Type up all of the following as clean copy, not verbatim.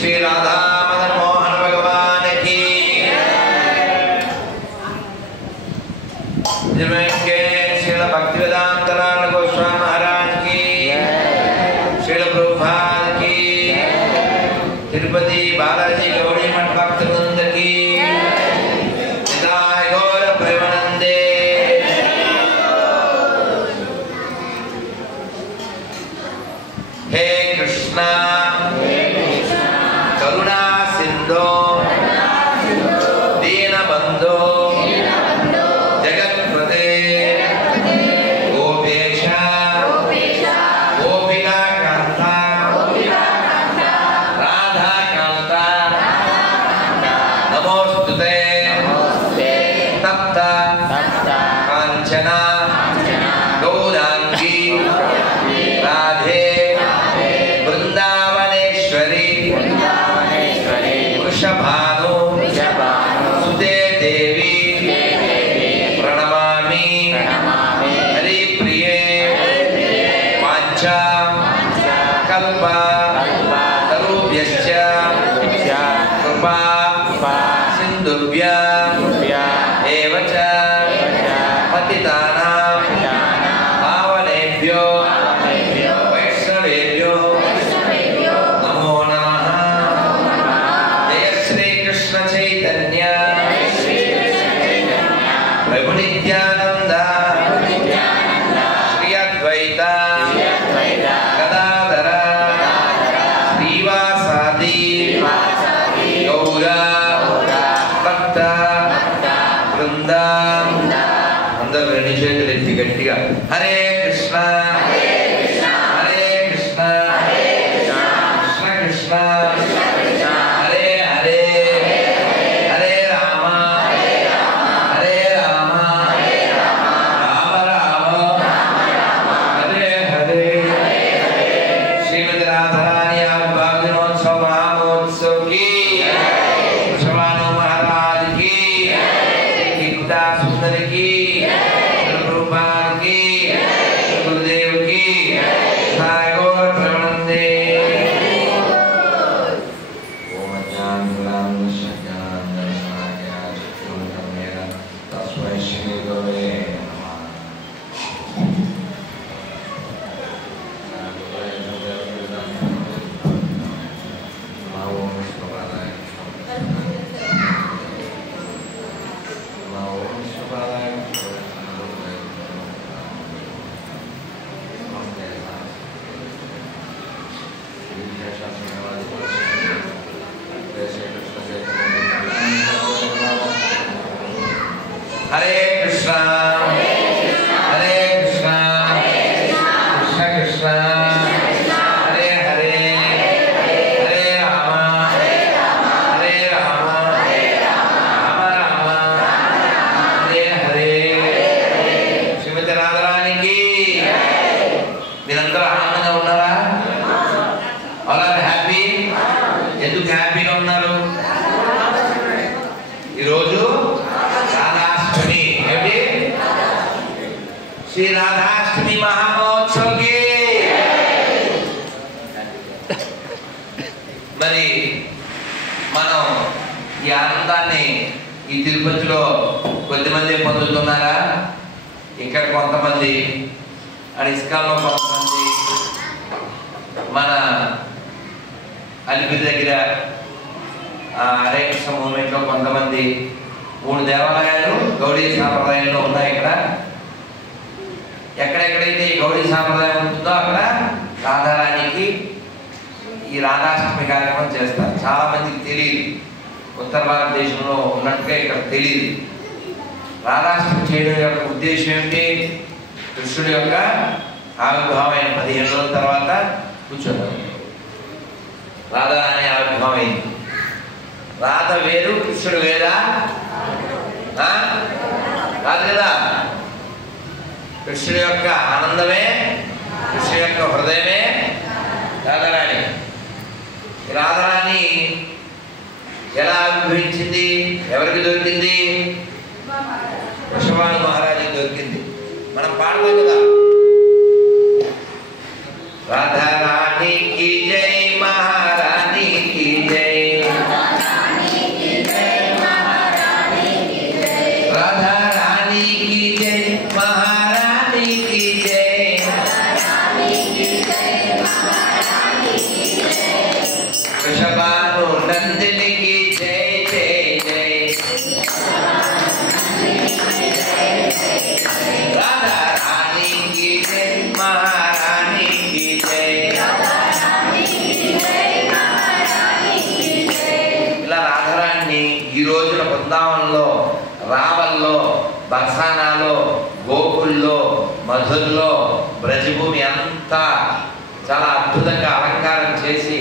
श्री राधा मदन मोहन भगवान की श्रील भक्तिवेदांत गोस्वामी महाराज की श्रील प्रभुपाद की तिरुपति बालाजी गौड़ी मठ भक्त वृंद की निताय गौर प्रेमानंदे। हे कृष्णा करुणा सिंधु दीन बंधु जगत्पते गोपेश गोपिका कांता राधा कांता नमोस्तुते तप्त कांचना गौरांगी राधे वृंदावनेश्वरी वृषभानु सुते देवी प्रणमामि हरिप्रिये वाञ्छा कल्पा तरुभ्यश्च कृपा सिन्धुभ्यः एव च पतितानां पावनेभ्यो वैष्णवेभ्यो नमो नमः। जय श्री कृष्ण चैतन्य प्रभु नित्यानंद श्री अद्वैत गदाधर श्रीवासादि गौर भक्त वृंद अंदर రెండు చేతులు ఎత్తి గట్టిగా హరే కృష్ణ హరే కృష్ణ కృష్ణ కృష్ణ హరే హరే హరే రామ హరే రామ రామ రామ హరే హరే। శ్రీమతి రాధారాణి आविर्भाव दिनोत्सव महामहोत्सव की वृषभानु महाराज की गीता सुंदर की प्रभुपाद की गुरुदेव की साई गौर प्रेमानंदे। ओम ज्ञानगुलामस्य ज्ञानदर्शनाय चतुर्वेद तस्मै श्री गुरवे नमः। हरे कृष्णा हरे कृष्णा कृष्ण कृष्ण हरे हरे हरे राम हरे राम राम राम हरे हरे। श्रीमती राधारानी की మీరందరూ ఆనందంగా ఉన్నారా? All are happy? ఎందుకు హ్యాపీగా ఉన్నారు? ఈరోజు రాధాష్టమి ఏమిటి? శ్రీ రాధాష్టమి మహామహోత్సవ్ కి మరి మనం ఈ ఆనందాన్ని ఈ తిరుపతిలో కొద్దిమంది పొందుతున్నారా? ఇక్కడ కొంతమంది ఇస్కాన్లో కొంతమంది మన అలిపిరి దగ్గర హరే కృష్ణ మూమెంట్లో కొంతమంది 3 దేవాలయాలు గౌడీ సాంప్రదాయంలో ఉన్నాయి. ఇక్కడ ఎక్కడెక్కడైతే ఈ గౌడీ సాంప్రదాయం ఉంటుందో అక్కడ రాధారాణికి ఈ రాధాష్టమి కార్యక్రమం చేస్తారు. చాలా మందికి తెలియదు, ఉత్తర భారతదేశంలో ఉన్నట్టుగా ఇక్కడ తెలియదు. రాధాష్టమి చేయడం యొక్క ఉద్దేశం ఏమిటి? కృష్ణుడి యొక్క ఆవిర్భావమైన 15 రోజుల తర్వాత కూర్చున్నారు. రాధారాణి ఆవిర్భావం అయింది. రాధ వేరు, కృష్ణుడు వేరా? కాదు కదా. కృష్ణుడి యొక్క ఆనందమే, కృష్ణుడి యొక్క హృదయమే రాధారాణి. రాధారాణి ఎలా ఆవిర్భవించింది? ఎవరికి దొరికింది? వృషభాను మహారాజుకి దొరికింది. మనం పాడతాం కదా, राधा रानी की जय, महारानी की जय। రాధా రాణికి జై, మహారాణికి జై. ఇలా రాధారాణి ఈ రోజున బృందావనంలో, రావల్లో, బర్సానాలో, గోకుల్లో, మధుల్లో, బ్రజభూమి అంతా చాలా అద్భుతంగా అలంకారం చేసి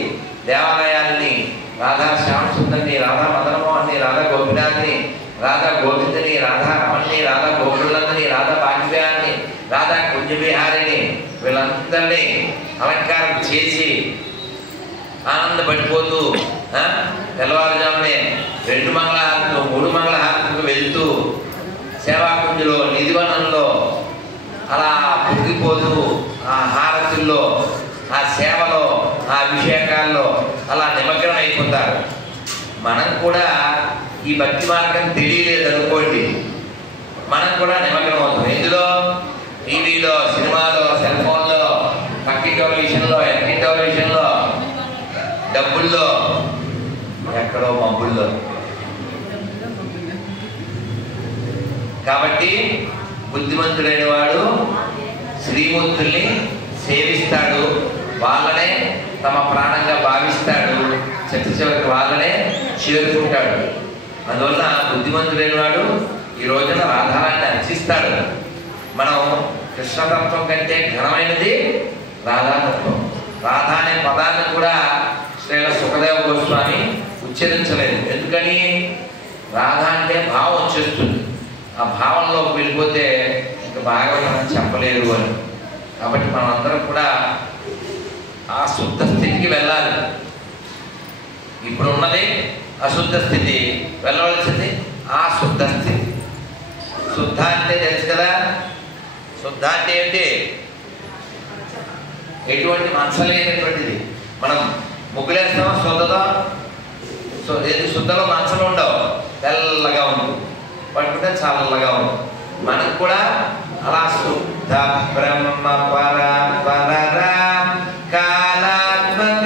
దేవాలయాల్ని రాధా శ్యామసుందరిని, రాధా మదనమోహన్ని, రాధా గోపినాథ్ని, రాధా గోవిందని, రాధా రమణ్ని, రాధా గోకులందని, రాధా బాగ్యాన్ని, రాధా కుంజబిహారిని వీళ్ళందరినీ అలంకారం చేసి ఆనందపడిపోతూ తెల్లవారుజామునే 2 మంగళహారతులు 3 మంగళహారతులకు వెళ్తూ సేవాకుంజులో, నిధివనంలో అలా పొంగిపోతూ ఆ హారతుల్లో, ఆ సేవలో, ఆ అభిషేకాల్లో అలా నిమగ్నం అయిపోతారు. మనం కూడా ఈ భక్తి మార్గం తెలియలేదు అనుకోండి, మనం కూడా నిమగ్నం అవుతాం. ఇందులో టీవీలో, సినిమాలో, సెల్ ఫోన్లో, పక్కింటి విషయంలో, ఎక్కింటి విషయంలో, డబ్బుల్లో, ఎక్కడో మబ్బుల్లో. కాబట్టి బుద్ధిమంతుడైన వాడు శ్రీమూర్తుల్ని సేవిస్తాడు, వాళ్ళనే తమ ప్రాణంగా భావిస్తాడు, చివరికి వాళ్ళనే చేరుకుంటాడు. అందువల్ల బుద్ధిమంతుడైన వాడు ఈ రోజున రాధారాన్ని అర్చిస్తాడు. మనం కృష్ణతత్వం కంటే ఘనమైనది రాధాతత్వం. రాధా అనే పదాన్ని కూడా శ్రీల సుఖదేవ గోస్వామి ఉచ్చరించలేదు. ఎందుకని? రాధ అంటే భావం వచ్చేస్తుంది, ఆ భావంలోకి వెళ్ళిపోతే ఇంకా భాగవతం చెప్పలేరు అని. కాబట్టి మనందరం కూడా ఆ శుద్ధ స్థితికి వెళ్ళాలి. ఇప్పుడు ఉన్నది అశుద్ధ స్థితి, వెళ్ళవలసింది ఆ శుద్ధ స్థితి. శుద్ధ అంటే తెలుసు కదా, శుద్ధ అంటే ఏంటి? ఎటువంటి మంచలేనటువంటిది. మనం ముగ్గులేస్తామా శుద్ధతో? శుద్ధలో మంచలు ఉండవు, తెల్లగా ఉంటుంది, పట్టుకుంటే చల్లగా ఉంటుంది. మనకు కూడా అలా శుద్ధ బ్రహ్మ పర కాలాత్మక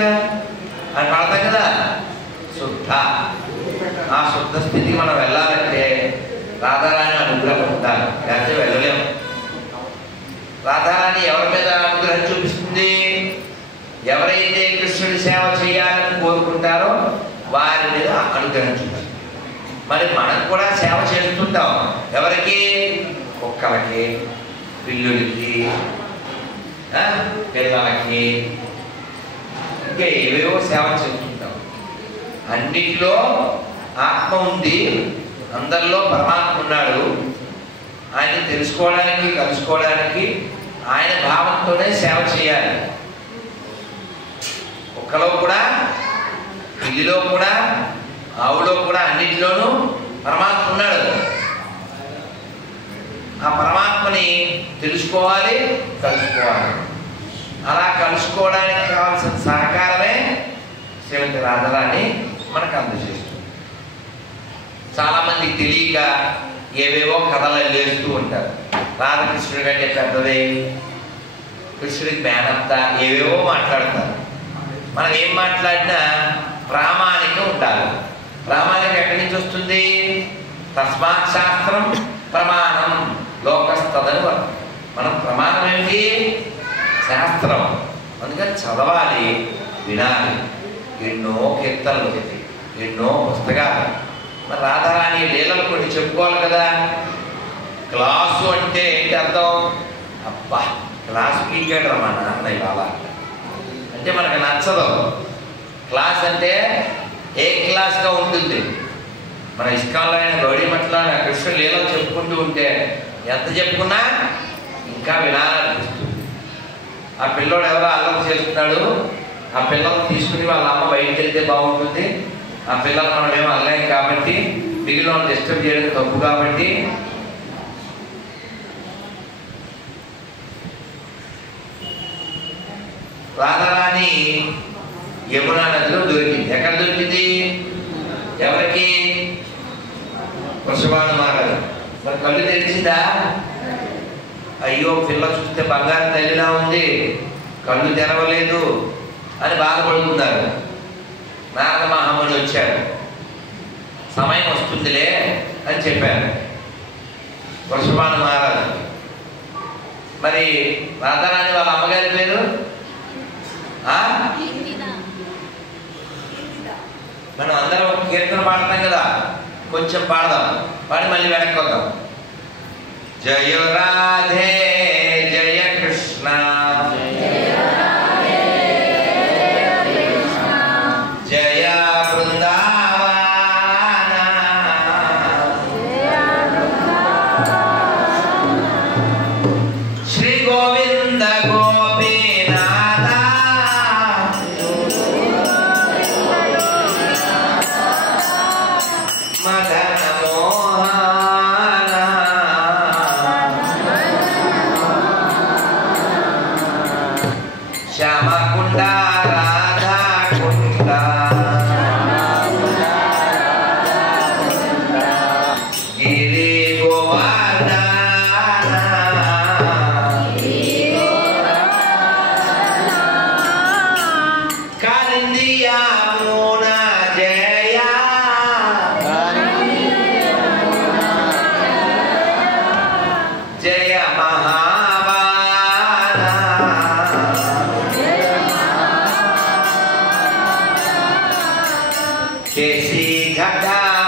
అని పడతాం కదా, శుద్ధ. ఆ శుద్ధ స్థితికి మనం వెళ్ళాలంటే రాధారాణి అనుగ్రహం ఉండాలి, లేకపోతే వెళ్ళలేము. రాధారాణి ఎవరి మీద అనుగ్రహం చూపిస్తుంది? ఎవరైతే కృష్ణుడి సేవ చేయాలని కోరుకుంటారో వారి మీద అనుగ్రహం చూపిస్తుంది. మరి మనం కూడా సేవ చేస్తుంటాం. ఎవరికి? కుక్కలకి, పిల్లులకి, పిల్లలకి, ఇంకా ఏవేవో సేవ చేస్తుంటాం. అన్నిటిలో ఆత్మ ఉంది, అందరిలో పరమాత్మ ఉన్నాడు. ఆయన తెలుసుకోవడానికి, కలుసుకోవడానికి ఆయన భావంతోనే సేవ చేయాలి. కుక్కలో కూడా, పిల్లిలో కూడా, ఆవులో కూడా, అన్నిటిలోనూ పరమాత్మ ఉన్నాడు. ఆ పరమాత్మని తెలుసుకోవాలి, కలుసుకోవాలి. అలా కలుసుకోవడానికి కావాల్సిన సహకారమే శ్రీమతి రాధారాణి మనకు అందజేస్తుంది. చాలామందికి తెలియక ఏవేవో కథలు వేస్తూ ఉంటారు. రాధాకృష్ణుడి కంటే పెద్దదే, కృష్ణుడికి మేనంతా, ఏవేవో మాట్లాడతారు. మనం ఏం మాట్లాడినా ప్రామాణికం ఉండాలి. ప్రామాణికం ఎక్కడి నుంచి వస్తుంది? తస్మాత్ శాస్త్రం ప్రమాణం లోకస్తదని. మనం ప్రమాణం ఏంటి? శాస్త్రం. అందుకని చదవాలి, వినాలి. ఎన్నో కీర్తనలు, ఎన్నో పుస్తకాలు. మరి రాధారాణి లీలలు కొన్ని చెప్పుకోవాలి కదా. క్లాసు అంటే ఏంటి అర్థం? అబ్బా క్లాసు పీకాడు రా మా నాన్న ఇవాళ అంటే మనకు నచ్చదు. క్లాస్ అంటే ఏ క్లాస్గా ఉంటుంది. మన ఇస్కాన్లో అయిన గౌడీ మట్ల కృష్ణ లీలలు చెప్పుకుంటూ ఉంటే ఎంత చెప్పుకున్నా ఇంకా వినాలనిపిస్తుంది. ఆ పిల్లోడు ఎవరో అల్లరి చేస్తున్నాడు, ఆ పిల్లల్ని తీసుకుని వాళ్ళ అమ్మ బయటికి వెళ్తే బాగుంటుంది. ఆ పిల్లలు మనం ఏమో అల్లాం కాబట్టి, మిగిలిన డిస్టర్బ్ చేయడం తప్పు కాబట్టి రాధారాణి యమునా నదిలో దొరికింది. ఎక్కడ దొరికింది? ఎవరికి? వృషభాను మహారాజు. మరి కళ్ళు తెరిచిందా? అయ్యో పిల్ల చూస్తే బంగారు తల్లిలా ఉంది, కళ్ళు తెరవలేదు అని బాధపడుతున్నారు. నారద మహాముని వచ్చాడు. సమయం వస్తుందిలే, అని చెప్పాను వృషభాను మహారాజు. మరి రాధారాణి వాళ్ళ అమ్మగారి పేరు మనం అందరం ఒక కీర్తన పాడతాం కదా, కొంచెం పాడదాం, పాడి మళ్ళీ వెనక్కి వద్దాం. జయ రాధే జయ కృష్ణ జయ బృందావన శ్రీ గోవింద గోపీనాథ మదన మోహన శ్యామకుండ రాధాకుండ గిరి గోవర్ధన కాలింది యమున జయ జయ మహాబాల కేసి ఘట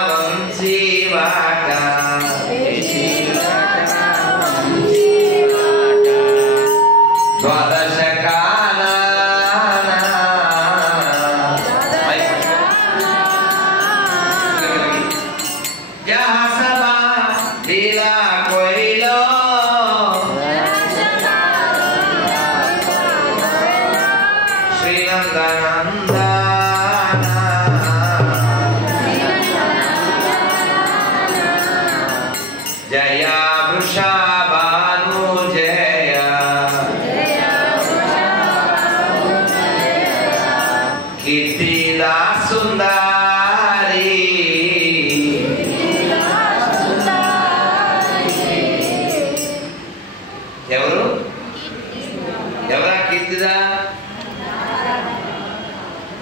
వంశీ వాట ద్వాదశ కాల సభా లీలా కోయిలో శ్రీనందనంద జయ వృషభాను జయ కీర్తిదా సుందరి ఎవరు ఎవరా కీర్తిదా?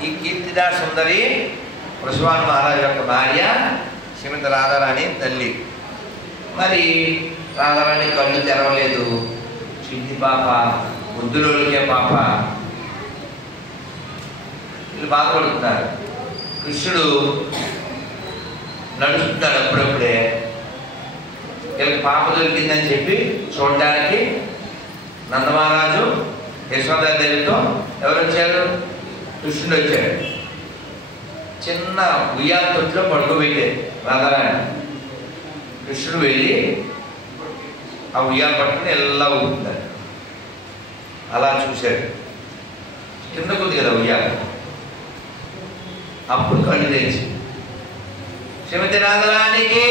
ఈ కీర్తిదా సుందరి వృషభాను మహారాజు యొక్క భార్య శ్రీమతి రాధారాణి తల్లి. మరి రాధారాణి కళ్ళు తెరవలేదు, చిన్ని పాప, ముద్దులోకే పాప, వీళ్ళు బాధపడుతున్నారు. కృష్ణుడు నడుస్తున్నాడు అప్పుడప్పుడే, వీళ్ళకి పాప దొరికిందని చెప్పి చూడడానికి నందమహారాజు యశోదాదేవితో ఎవరు వచ్చారు? కృష్ణుడు వచ్చాడు. చిన్న ఉయ్యాల తొట్టిలో పడుకోబెట్టారు రాధారాణి. కృష్ణుడు వెళ్ళి ఆ ఉయ్యాల పట్టుకుని ఎలా ఊపుతాడు. అలా చూశాడు, కింద కొద్ది కదా ఉయ్యాల. అప్పుడు కళ్ళు తెరిచి శ్రీమతి రాధారాణికి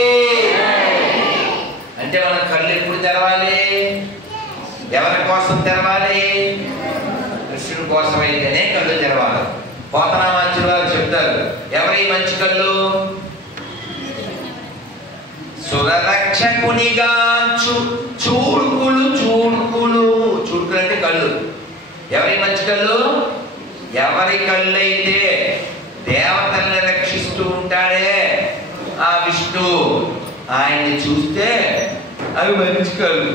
అంటే మన కళ్ళు ఎప్పుడు తెరవాలి? ఎవరి కోసం తెరవాలి? కృష్ణుడి కోసం అయితేనే కళ్ళు తెరవాలి. పోతనా మంచి వారు చెప్తారు, ఎవరి మంచి కళ్ళు? సురరక్షకునిగాంచు చూడుకులు చూడుకులు. చూడుకులు అంటే కళ్ళు. ఎవరి మంచి కళ్ళు? ఎవరి కళ్ళు అయితే దేవతల్ని రక్షిస్తూ ఉంటాడే ఆ విష్ణు, ఆయన్ని చూస్తే అవి మంచి కళ్ళు.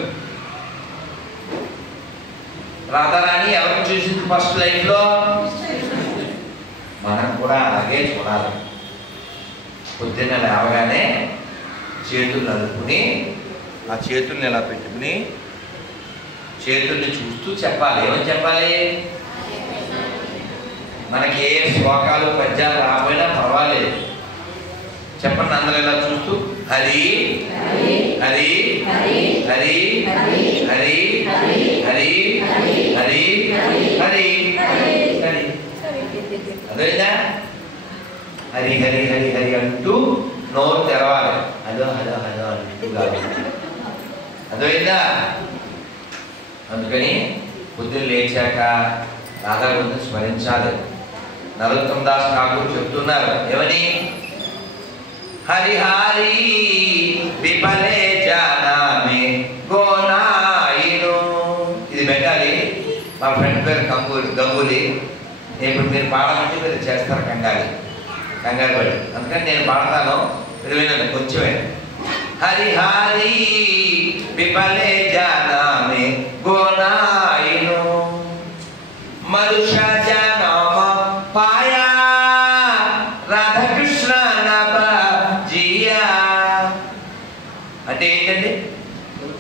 రాధారాణి ఎవరిని చూసింది ఫస్ట్ లైఫ్ లో? మనం కూడా అలాగే చూడాలి. పొద్దున్న లేవగానే చేతులు నలుపుకుని ఆ చేతుల్ని ఎలా పెట్టుకుని చేతుల్ని చూస్తూ చెప్పాలి. ఏమని చెప్పాలి? మనకి ఏ శ్లోకాలు పద్యాలు రాబోయినా పర్వాలేదు, చెప్పండి. అందరూ ఇలా చూస్తూ హరి హరి హరి హరి హరి హరి హరి హరి హరి. అదేనా? హరి హరి హరి హరి అంటూ నోరు తెరవాలి. హలో హలో హలో అంటూ కాదు. అదేనా? అందుకని పొద్దున్న లేచాక రాధా గురించి స్మరించాలి. నరోత్తమ దాస్ ఠాకూర్ చెప్తున్నారు ఏమని? హరిహారి విఫలే జానామి గోనాయిను. ఇది బెంగాలీ, మా ఫ్రెండ్ పేరు గంగూలీ. ఇప్పుడు మీరు పాడమంటే మీరు చేస్తారు కంగారు పడి. అందుకని నేను పాడతాను, మీరు వినండి కొంచెమే. हरिहारी विपले जाना में गोनाइनो मनुष्य जन्म पाया राधा कृष्ण नभ जिया అంటే ఏంటండి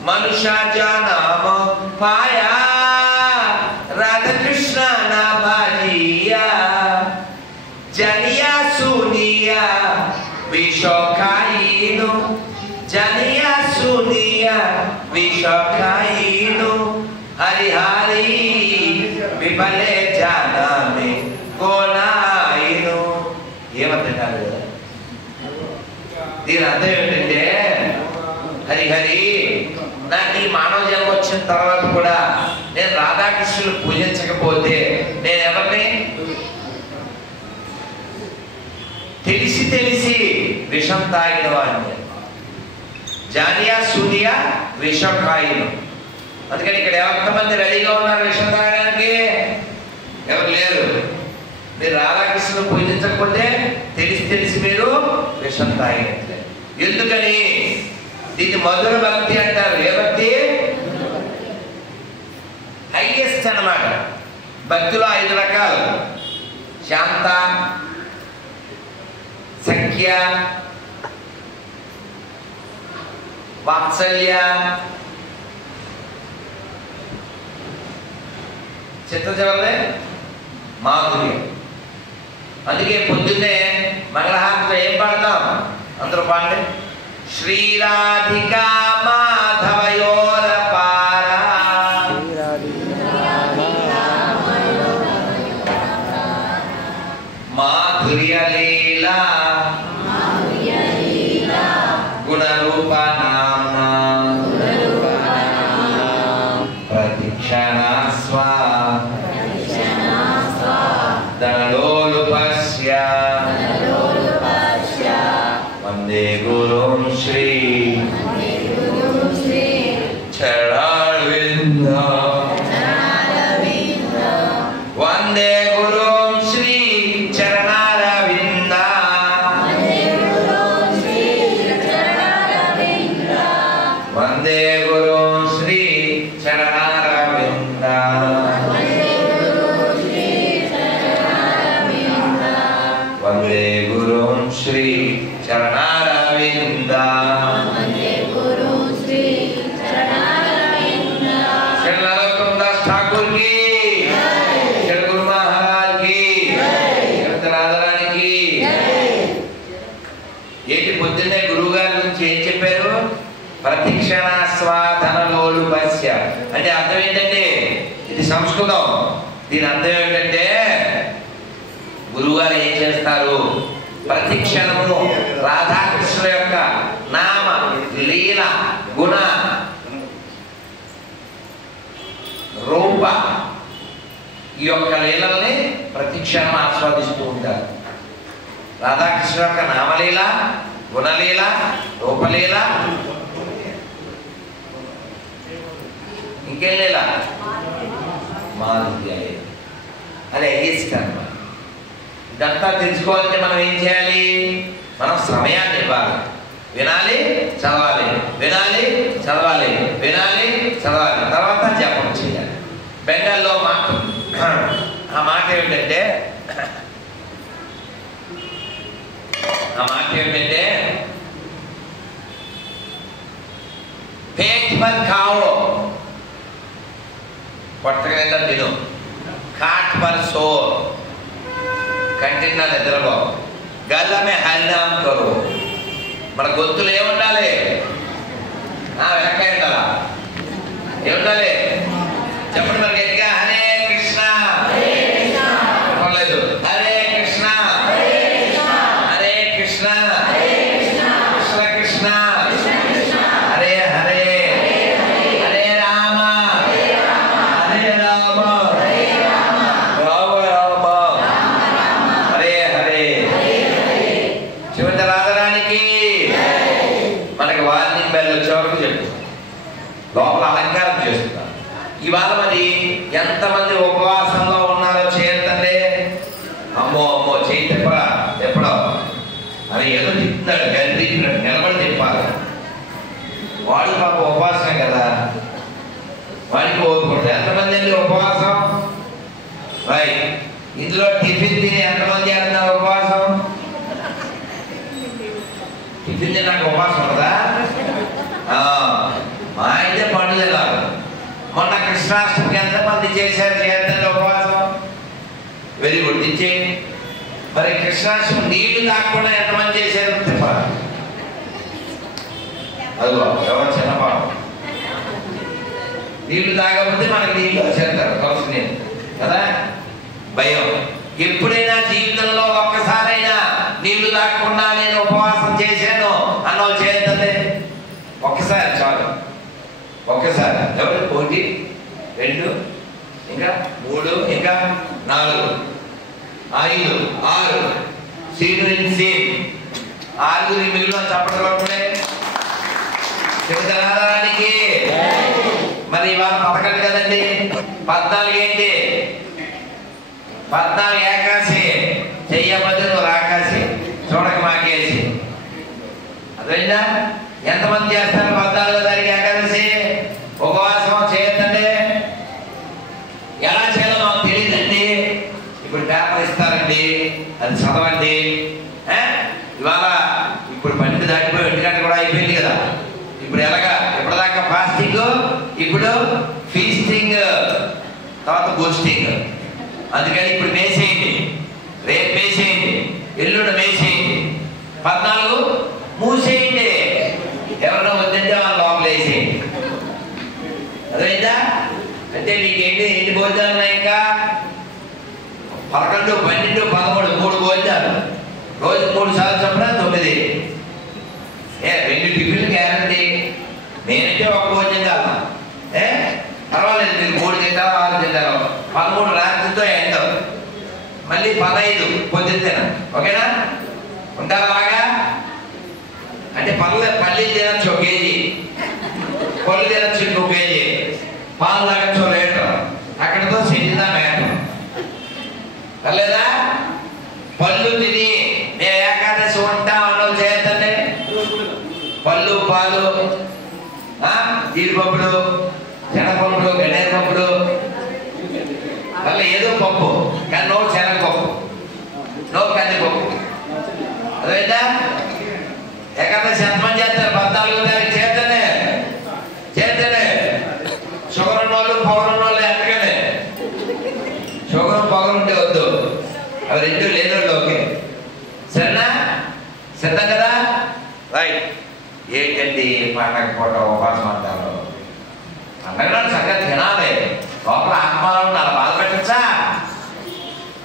మనుష్య జన్మ పాయా రాధా కృష్ణ నభ జియా జనియా సునియా విషోకాయిను జనియా సునియా విషోకాయిను హరిహరి విపలే జానమే కోనాయిను ఏమర్థం కాదు కదా. దీని అర్థం ఏంటంటే హరిహరి నాకు ఈ మానవ జన్మ వచ్చిన తర్వాత కూడా నేను రాధాకృష్ణులు పూజించకపోతే నేను ఎవరిని తెలిసి తెలిసి విషం తాగిన వాడిని జానియా సూనియా విషం కాయిను. అందుకని ఇక్కడ ఎంతమంది రెడీగా ఉన్నారు విషం తాగడానికి? ఎవరు లేరు. మీరు రాధాకృష్ణులు పూజించకపోతే తెలిసి తెలిసి మీరు విషం తాగినట్లే. ఎందుకని? దీన్ని మధుర భక్తి అంటారు. ఏ భక్తి? హైయెస్ట్ అన్నమాట. భక్తిలో 5 రకాలు: శాంత, సంఖ్య, వాత్సల్య, చిత్తజవల్లే, మాధుర్యం. అందుకే పొద్దున్నే మంగళహారతిలో ఏం పాడతాం? అందరూ పాడండి. శ్రీరాధికా మాధవయోర పారా మాధుర్య లీలా గుణరూప నామ్నా ప్రతిక్షణ స్వా ధనలోలుపస్య వందే గురుం శ్రీ చరణారవింద వందే గురుం శ్రీ చరణారవింద వందే గురుం శ్రీ చరణారవింద వందే గురుం శ్రీ చరణారవింద श्री ठाकुर की श्री गुरु महाराज की राधारानी की. ఏంటి పొద్దున్నే గురువు గారి గురించి ఏం చెప్పారు? ప్రతిక్షణ స్వాధనలోలుపస్య అంటే అర్థం ఏంటంటే, ఇది సంస్కృతం. దీని అర్థం ఏంటంటే గురువు గారు ఏం చేస్తారు? ప్రతిక్షణము రాధాకృష్ణుల యొక్క నామ లీల గుణ రూప ఈ యొక్క లీలల్ని ప్రతిక్షణం ఆస్వాదిస్తూ ఉంటారు. రాధాకృష్ణ యొక్క నామలీల, గుణలీల, రూపలీల, ఇంకేం లీల? మాధుర్య లీల. అదే ఇష్టం. ఇదంతా తెలుసుకోవాలంటే మనం ఏం చేయాలి? మనం సమయాన్ని ఇవ్వాలి. వినాలి, చదవాలి, వినాలి, చదవాలి, వినాలి, చదవాలి, తర్వాత జపం చేయాలి. బెంగాల్లో మాట ఆ మాట ఏమిటంటే पेट पर खाओ, పొట్టగా తిను, खाट पर सो, కంటిన్నా నిద్రపో, గల్ల మే హరినామ్ కరో. మన గొంతులు ఏముండాలి? వెనకాయ ఉండాలా? ఏముండాలి? చెప్పండి మరి గట్టిగా. హరే కృష్ణ పర్లేదు. హరే కృష్ణ హరే కృష్ణ కృష్ణ కృష్ణ హరే హరే హరే రామ హరే రామ రామ రామ హరే హరే. శివత రాధారానికి మనకి వార్నింగ్ బెల్ వచ్చే వరకు చెప్పు. లోపల అలంకారం చేస్తున్నారు. ఇవాళ మరి ఎంతమంది ఉపవాసంలో ఉన్నారో చేయొద్దండి. అమ్మో అమ్మో చేయి ఎప్పుడో అని ఏదో తిప్పుతున్నాడు, గంట నిలబడి తిప్పాలి. వాడు పాప ఉపవాసమే కదా, వాడికి ఓపుకుంటారు. ఎంతమంది అండి ఉపవాసం? రైట్. ఇందులో టిఫిన్ తిని ఎంతమంది చేస్తున్నారు ఉపవాసం? టిఫిన్ తిన్నాక ఉపవాసం కదా. మా అయితే పండుగ తినాలి. మొన్న కృష్ణాష్టమికి ఎంతమంది చేశారు చేద్దండి ఉపవాసం? వెరీ గుడ్, ఇచ్చేయండి. మరి కృష్ణాష్టమి నీళ్లు తాగకుండా ఎంతమంది చేశారు చెప్పాలి? అదిగో ఎవరు చిన్న పాపం. నీళ్లు తాగకపోతే మనకి నీళ్ళు చేస్తారు కలిసి నీళ్ళు కదా. భయం. ఎప్పుడైనా జీవితంలో ఒక్కసారైనా నీళ్లు తాగకుండా నేను ఉపవాసం చేశాను అన్నో చేస్తుంది? ఒక్కసారి చాలు. ఒక్కసారి. ఎవరు? 1, 2, ఇంకా 3, ఇంకా 4, 5, 6. సేమ్ 6 మిగిలిన చప్పట్లే చెబుతానికి. మరి ఇవాళ 11 కదండి, 14 ఏంటి? 14 ఏకాశి. చెయ్యబద్దు నువ్వు రాకాశి, చూడక మాకేసి. అదేనా? ఎంతమంది చేస్తారు 14వ తారీఖు ఏకాదశి ఉపవాసం? చేయొద్దండి. ఎలా చేయాలో మాకు తెలియదండి. ఇప్పుడు పేపర్ ఇస్తారండి, అది చదవండి. ఇవాళ ఇప్పుడు 12 దాటిపోయి 1 గంట కూడా అయిపోయింది కదా. ఇప్పుడు ఎలాగా? ఇప్పటిదాకా ఫాస్టింగ్, ఇప్పుడు ఫీస్టింగ్, తర్వాత బూస్టింగ్. అందుకని ఇప్పుడు మేసేయండి, రేపు మేసేయండి, ఎల్లుండి మేసేయండి, 14 మూసేయండి. ఎవరినో వద్దంటే వాళ్ళ లోపల వేసేయండి. అదైందా? అంటే మీకు ఎన్ని భోజనాలు ఉన్నాయి? ఇంకా 11, 12, 13, 3 భోజనాలు. రోజు 3 సార్లు చొప్పున 9. 2 టిఫిన్లు గ్యారంటీ. నేనంటే ఒక భోజనం కాదు. పర్వాలేదు, మీరు 3 తింటారు, 6 తింటారు. 13 రాత్రితో ఎంతో, మళ్ళీ 15 పొద్దున్న తినం. ఓకేనా? ఉంటారా బాగా? అంటే పల్లీలు తినచ్చు 1 కేజీ, పళ్ళు తినచ్చు 2 కేజీ, పాలు తాగచ్చు 1 లీటర్. అక్కడితో సిద్ధిదా మేడం పర్లేదా? పళ్ళు తిని మేము ఏకాదశి ఉంటాం అన్నోళ్ళు చేయొద్దండి. పళ్ళు, పాలు, జీడిపప్పులు, శనగపప్పులు, గన్నేరు పప్పులు, మళ్ళీ ఏదో పప్పు, కానీ నో శనగపప్పు, నో కందిపప్పు. అదేంటా? ఏకాదశి ఎంతమంది చేస్తారు? 14వ తారీఖు చేద్దానే. షుగర్ ఉన్నోళ్ళు, పవర్ ఉన్నోళ్ళు ఎంతగానే. షుగర్, పవర్ ఉంటే వద్దు, అవి 2 లేదండి. ఓకే, సరేనా? సిద్ధం కదా? రైట్. ఏంటండి పండగ పూట ఉపవాసం అంటారు? పండగ సంగతి తినాలి. లోపల ఆత్మాలను అలా బాధ పెట్టచ్చా?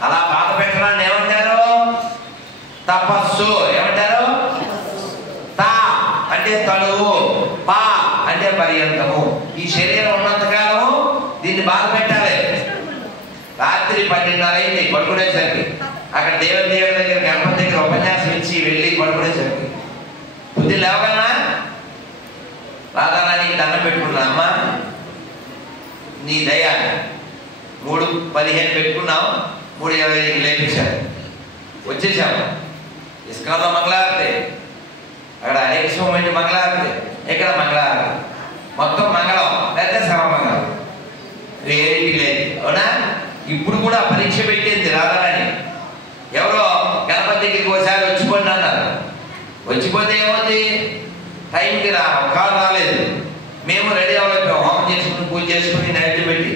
అలా బాధ పెట్టడాన్ని ఏమంటారు? తపస్సు. ఏమంటారు? తా అంటే తనువు, పా అంటే పర్యంతము. ఈ శరీరం ఉన్నంతకాలం దీన్ని బాధ పెట్టాలి. రాత్రి 12:30 అయింది పడుకునేసరికి. అక్కడ దేవుడి దగ్గర, గణపతి దగ్గర ఉపన్యాసం ఇచ్చి వెళ్ళి పడుకునేసరికి బుద్ధి లేవకన్నా రాధారానికి దండం పెట్టుకున్నా. అమ్మ నీ దయ, 3:15 పెట్టుకున్నాం, 3:25కి లేపించారు. వచ్చేసాము. ఇస్కాన్లో మంగళారతి, అక్కడ హరేకృష్ణ మంగళారతి, ఇక్కడ మంగళారతి, మొత్తం మంగళం, లేదా సర్వమంగళం. ఏది లేదు. అవునా? ఇప్పుడు కూడా పరీక్ష పెట్టింది రాధారాణి. ఎవరో గణపతి దగ్గరికి ఒకసారి వచ్చిపోండి అన్నారు. వచ్చిపోతే ఏమవుతుంది? టైంకి కారు రాలేదు. మేము రెడీ అవ్వలేకపోయాం. హోమం చేసుకుని, పూజ చేసుకుని, నైవేద్యం పెట్టి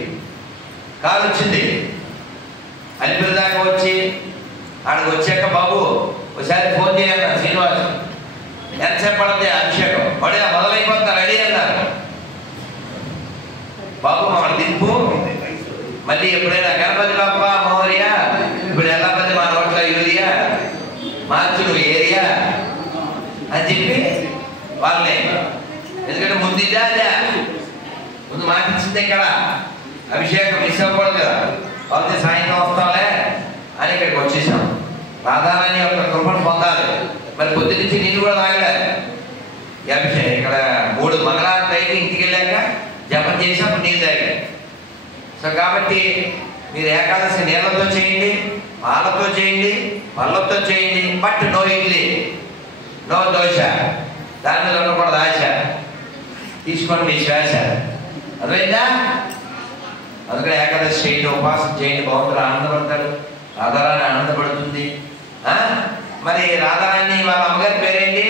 కారు వచ్చింది. అలిపిరి దాకా వచ్చి ఆడికి వచ్చాక, బాబు ఒకసారి ఫోన్ చేయాలన్నారు శ్రీనివాస్. ఎంతసేపు పడితే అభిషేకం పడే మొదలైపోతున్నా రెడీ అన్నారు. బాబు మమ్మల్ని దింపు, మళ్ళీ ఎప్పుడైనా గణపతి బాబా మౌర్య, ఇప్పుడు ఎలా మంది మా నోట్ల యూరియా మార్చులు ఏరియా అని చెప్పి వాళ్ళని, ఎందుకంటే ముందు ఇదా ముందు మాటిచ్చింది ఇక్కడ అభిషేకం మిస్ అవ్వకూడదు కదా. వాళ్ళకి సాయంత్రం వస్తాంలే అని ఇక్కడికి వచ్చేసాం. రాధారాణి యొక్క కృపను పొందాలి. మరి పొద్దు నుంచి నీళ్ళు కూడా తాగలే. ఈ అభిషేకం ఇక్కడ 3 మంగళారతి అయితే ఇంటికి వెళ్ళాక జపం చేసినప్పుడు నీళ్ళు తాగాలి. సో కాబట్టి మీరు ఏకాదశి నీళ్ళతో చేయండి, పాలతో చేయండి, పళ్ళతో చేయండి. But no idli, no dosa, దాని మీద ఉండకూడదు ఆశ. తీసుకోండి మీ శ్వాస. అర్థమైందా? అందుకని ఏకాదశి చేయండి, ఉపాసన చేయండి, భగవంతుడు ఆనందపడతాడు, రాధారాణి ఆనందపడుతుంది. మరి రాధారాణి వాళ్ళ అమ్మగారి పేరేంటి?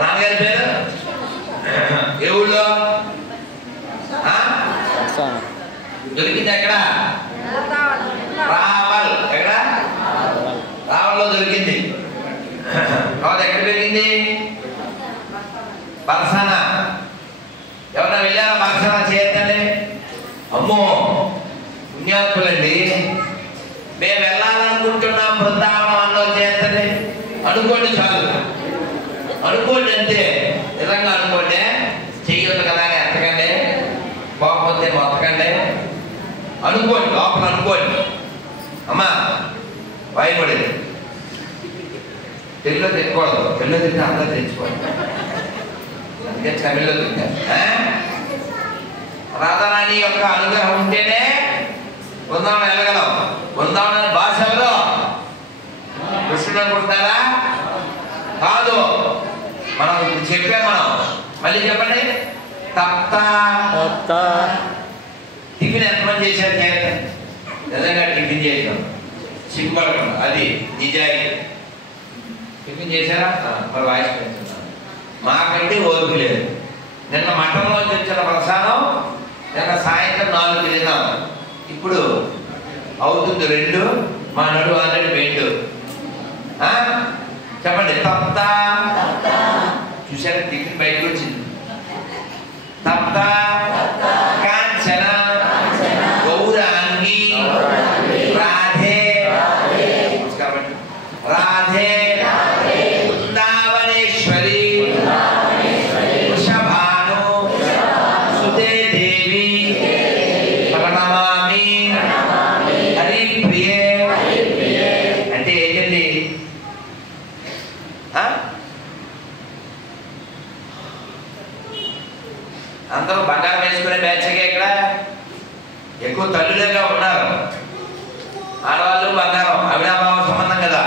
నాన్నగారి పేరు ఏ ఊళ్ళో దొరికింది? ఎక్కడ? రావల్. ఎక్కడ? రావల్లో దొరికింది. కాదు, ఎక్కడ పెరిగింది? బర్సాన. ఎవరైనా వెళ్ళారా బర్సాన? చేయొద్దండి. అమ్మో పుణ్యాత్ములండి. మేము వెళ్ళాలనుకుంటున్నాం బృందావనం అన్నో చేయండి. అనుకోండి చాలు, అనుకోండి అంతే. నిజంగా అనుకోండి. చెయ్యొద్దు కదా ఎత్తకండి, పోకపోతే మొత్తకండి. అనుకోండి, లోపల అనుకోండి. అమ్మా భయపడేది తెలుగులో తినకూడదు, తెలుగులో తింటే అందరూ తెచ్చుకోండి. అందుకే తమిళ్లో తింటారు. రాధారాణి యొక్క అనుగ్రహం ఉంటేనే బృందావనం వెళ్ళగలం. బృందావనం భాష ఎవరు? కృష్ణుడు అనుకుంటున్నారా? కాదు. మనం చెప్పాం. మనం మళ్ళీ చెప్పండి. తప్త. టిఫిన్ ఎంతమంది చేశారు? చేయాలి. నిజంగా టిఫిన్ చేసాం. సింపుల్. అది నిజాయితీ. టిఫిన్ చేశారా? మరి వాయిస్ పెంచుతున్నాను. మాకంటే ఓపిక లేదు. నిన్న మఠంలోంచి వచ్చిన ప్రసాదం నిన్న సాయంత్రం 4 తిన్నాం. ఇప్పుడు అవుతుంది 2. మా నడు ఆల్రెడీ 2. చెప్పండి. తప్త. చూసారా టిఫిన్ బయటకు వచ్చింది. తప్త కాంచన గౌరాంగి రాధే. కాబట్టి రాధే బృందావనేశ్వరి వృషభాను సుతే దేవి ప్రణమామి హరి ప్రియే. అంటే ఏంటండి? అందరూ బంగారం వేసుకునే బ్యాచ్గా ఇక్కడ ఎక్కువ తల్లులుగా ఉన్నారు. ఆడవాళ్ళు బంగారం అవినాభావ సంబంధం కదా.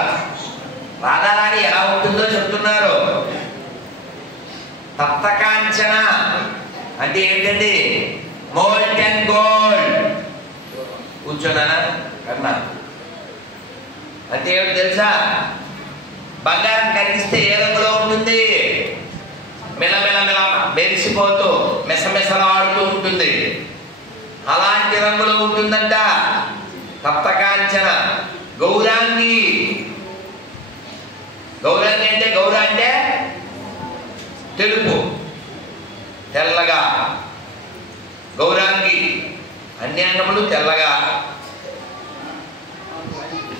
రాధారాణి ఎలా ఉంటుందో చెప్తున్నారు. తప్తకాంచన అంటే ఏంటండి? Molten gold. కూర్చోనా కన్నా అంటే ఏమిటి తెలుసా? బంగారం కరిగిస్తే ఏ రంగులో ఉంటుంది? మెలమెల మెరిసిపోతూ మెసమెసలాడుతూ ఉంటుంది. అలాంటి రంగులో ఉంటుందంట. తప్తకాంచన గౌరాంగి. గౌరాంగి అంటే గౌర అంటే తెలుపు, తెల్లగా. గౌరాంగి అన్ని అంగములు తెల్లగా.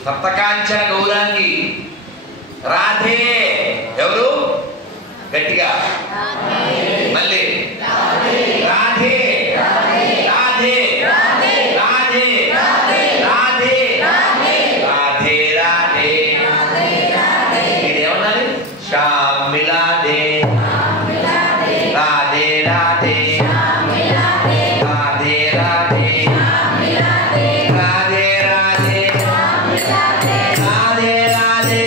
సప్తకాంచన గౌరాంగి. రాధే ఎవరు? గట్టిగా మళ్ళీ రాధే రాధే రాధే రాధే రాధే రాధే. ఇదేమన్నది? శ్యామ్ మిలాదే రాధే రాధే రాధే రాధే రాధే రాధే రాధే రాధే రాధే రాధే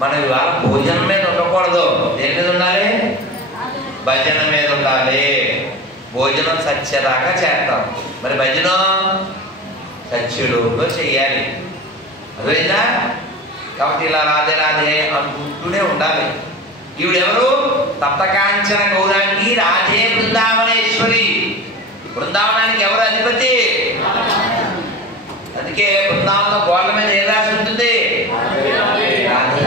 మనం ఇవాళ భోజనం మీద ఉండకూడదు. దేని మీద ఉండాలి? భజన మీద ఉండాలి. భోజనం సత్యదాకా చేస్తాం. మరి భజనం సత్యలోలో చెయ్యాలి. అదేనా? కాబట్టి ఇలా రాధే రాధే అనుకుంటూనే ఉండాలి. ఈవిడెవరు? తప్తకాంచన గౌరాంగి రాధే బృందావనేశ్వరి. బృందావనానికి ఎవరు అధిపతి? అందుకే బృందావనం గోళ్ళ మీద ఏం రాసి ఉంటుంది? రాధే రాధే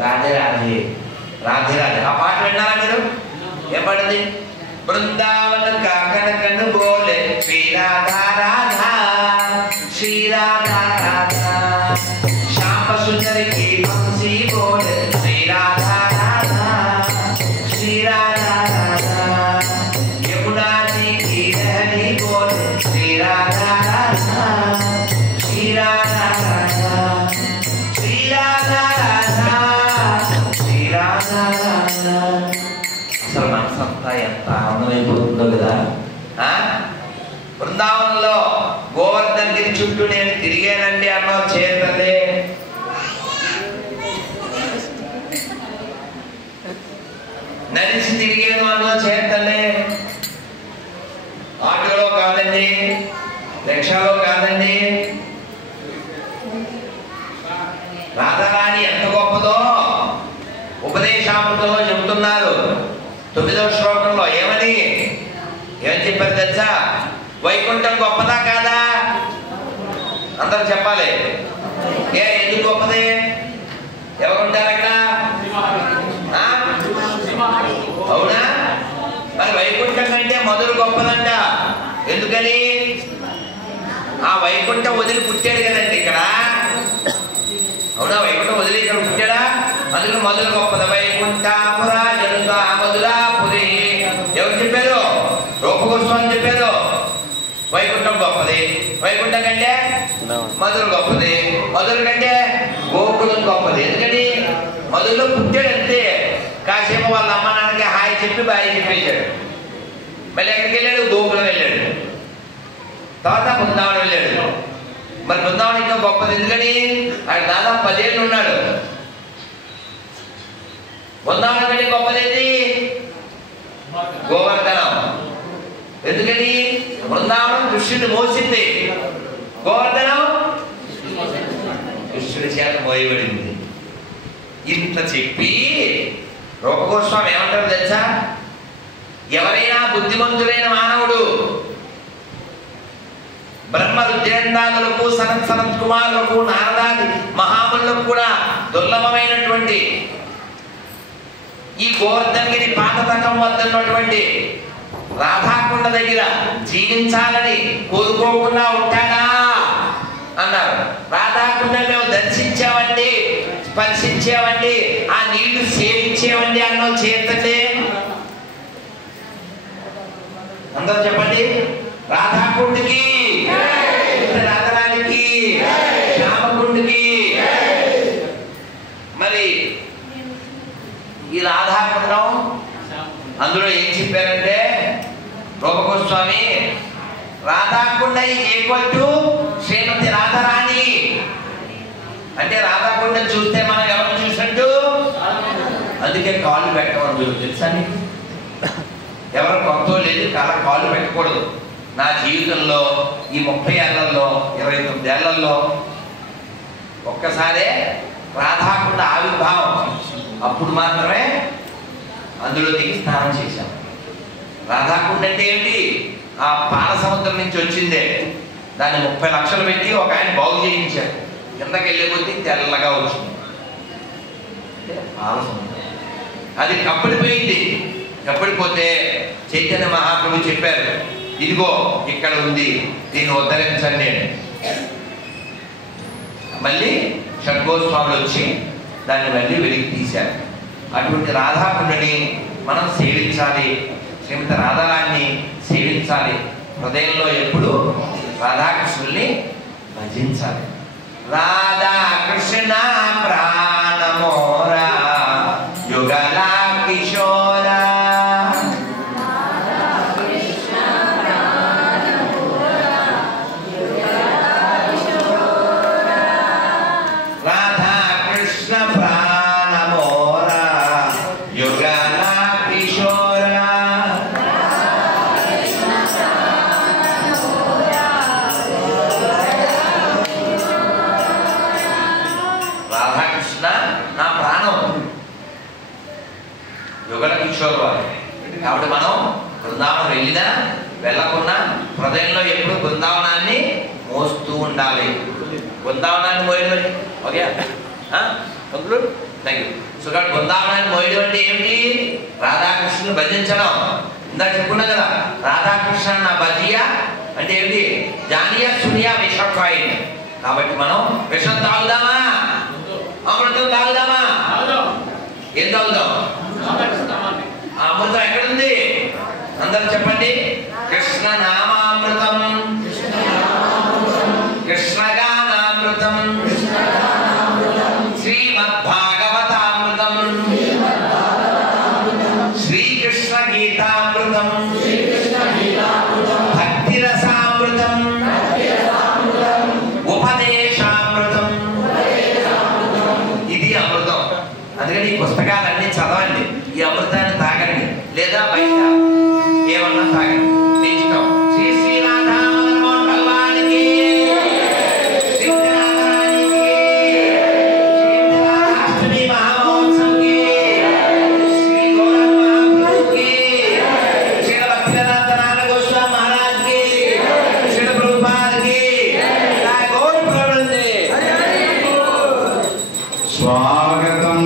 రాధే రాధే రాధే రాధే. ఆ పాట విన్నారా మీరు? ఏం పాడింది? బృందావన కాకన కన్ను బోలే శ్రీ రాధా రాధా శ్రీ రాధా రాధా శ్యామ సుందరికి వంశీ బోలే శ్రీ రాధా రాధా శ్రీ రాధా రాధా యమునా जी की लहरी बोले श्री राधा राधा श्री राधा राधा श्री राधा राधा श्री राधा राधा అసలు మనసంతా ఎంత ఆనందమైపోతుందో కదా. బృందావనంలో గోవర్ధన్ గిరి చుట్టూ నేను తిరిగానండి అన్న చేతలే. నడిచి తిరిగాను అన్న చేతలే. ఆటోలో కాదండి, రిక్షాలో కాదండి. రాధారాణి ఎంత గొప్పదో ఉపదేశామృతంలో చెబుతున్నారు 9వ శ్లోకంలో. ఏమని చెప్పారు తెలుసా? వైకుంఠం గొప్పదా కాదా? అందరూ చెప్పాలి. ఎందుకు గొప్పది? ఎవరుంటారు అక్కడ? అవునా? మరి వైకుంఠం కంటే మొదలు గొప్పదంట. ఎందుకని? ఆ వైకుంఠం వదిలి పుట్టాడు కదండి ఇక్కడ. అవునా? వైకుంఠం వదిలి ఇక్కడ పుట్టాడా? అందుకు మొదలు గొప్పది. వైకుంఠాపురా జనుతా మధురాపురి. ఎవరు చెప్పారు? రూపగోస్వామి చెప్పారు. వైకుంఠం గొప్పది. వైకుంఠం కంటే మధుర గొప్పది. మధుర కంటే గోకులం గొప్పది. ఎందుకని? మధురలో పుట్టాడు అంతే. కాసేపు వాళ్ళ అమ్మ నాన్నకి హాయ్ చెప్పి బాయ్ చెప్పేశాడు. మళ్ళీ ఎక్కడికి వెళ్ళాడు? గోకులం వెళ్ళాడు. తర్వాత బృందావనం వెళ్ళాడు. మరి బృందావనం ఇంకా గొప్పది. ఎందుకని? ఆయన దాదాపు 10 ఏళ్ళు ఉన్నాడు. బృందావనం కంటే గొప్పదేది గోవర్ధనం. ఎందుకని? బృందావనం కృష్ణుడు మోసింది, గోవర్ధనం కృష్ణుడి చేత మోయబడింది. ఇంత చెప్పి రూపగోస్వామి ఏమంటారు తెలుసా? ఎవరైనా బుద్ధిమంతుడైన మానవుడు బ్రహ్మ రుద్రేంద్రాదులకు సనత్ సనత్ కుమారులకు నారదాది మహాములకు కూడా దుర్లభమైనటువంటి ఈ గోవర్ధనగిరి పాతతకం వద్దన్నటువంటి రాధాకుండ దగ్గర జీవించాలని కోరుకోకుండా ఉంటాడా అన్నారు. రాధాకుండ మేము దర్శించామండి, స్పర్శించామండి, ఆ నీళ్లు సేవించామండి అన్న చేతండి. అందరూ చెప్పండి. రాధాకుండికి, రాధరానికి, శ్యామకుండికి. మరి ఈ రాధాకుండం అందులో ఏం చెప్పారంటే రూపగోస్వామి, రాధాకుండ ఈక్వల్ టు శ్రీమతి రాధారాణి. అంటే రాధాకుండ చూస్తే మనం ఎవరు చూసినట్టు? అందుకే కాళ్ళు పెట్టమని తెలుసా నీకు? ఎవరు కొత్త లేదు కాళ్ళు పెట్టకూడదు. నా జీవితంలో ఈ 30 ఏళ్లలో 29 ఏళ్లలో ఒక్కసారే రాధాకుండ ఆవిర్భావం, అప్పుడు మాత్రమే అందులో దిగి స్నానం చేశాం. రాధాకుండ అంటే ఏంటి? ఆ పాల సముద్రం నుంచి వచ్చిందే. దాన్ని 30 లక్షలు పెట్టి ఒక ఆయన బాగు చేయించారు. కిందకి వెళ్ళే కొద్దీ తెల్లగా వచ్చింది పాల సముద్రం. అది కప్పడిపోయింది. కప్పడిపోతే చైతన్య మహాప్రభు చెప్పారు, ఇదిగో ఇక్కడ ఉంది, దీన్ని ఉద్ధరించండి. మళ్ళీ షడ్గోస్వాములు వచ్చి దాన్ని మళ్ళీ వెలికి తీశారు. అటువంటి రాధాకుండని మనం సేవించాలి, శ్రీమతి రాధారాణ్ణి సేవించాలి. హృదయంలో ఎప్పుడు రాధాకృష్ణుల్ని భజించాలి. రాధాకృష్ణ ప్రాణమోరా యుగలా కిశోరా. రాధాకృష్ణ ప్రాణమోరా యుగలా కిశోరా. రాధాకృష్ణ నా ప్రాణం, యుగల కిషోర్ వారు. కాబట్టి మనం బృందావనం వెళ్ళినా వెళ్ళకున్నా హృదయంలో ఎప్పుడు బృందావనాన్ని మోస్తూ ఉండాలి. బృందావనాన్ని మోయడం ఓకే థ్యాంక్ యూ. సో కాబట్టి బృందావనాన్ని మోయడం అంటే ఏమిటి? రాధాకృష్ణుని భజించడం. ఇందాక చెప్పుకున్నా కదా, రాధాకృష్ణ నా భజియా అంటే ఏమిటి? జానియా సునియా విషకాయి. కాబట్టి మనం విషం తాగుదామా, అమృతం తాగుదామా? ఏం తాగుదాం? అమృతం ఎక్కడుంది? అందరూ చెప్పండి. కృష్ణ నామామృతం, కృష్ణగానామృతం, శ్రీమద్భాగవతామృతం, శ్రీకృష్ణ లీలామృతం భక్తి రసామృతం ఉపదేశామృతం. ఇది అమృతం. అందుకని ఈ పుస్తకాలన్నీ చదవండి, ఈ అమృతాన్ని తాగండి, లేదా బయట ఏమన్నా తాగండి, మీ ఇష్టం. శ్రీ శ్రీరాధామోహన్కి అష్టమి మహామహోత్సవంకి శ్రీ గౌరవ మహాప్రభుకి శ్రీ భక్తివేదాంత గోస్వామి మహారాజ్కి శ్రీ ప్రభుపాదకి గౌరవ స్వాగతం.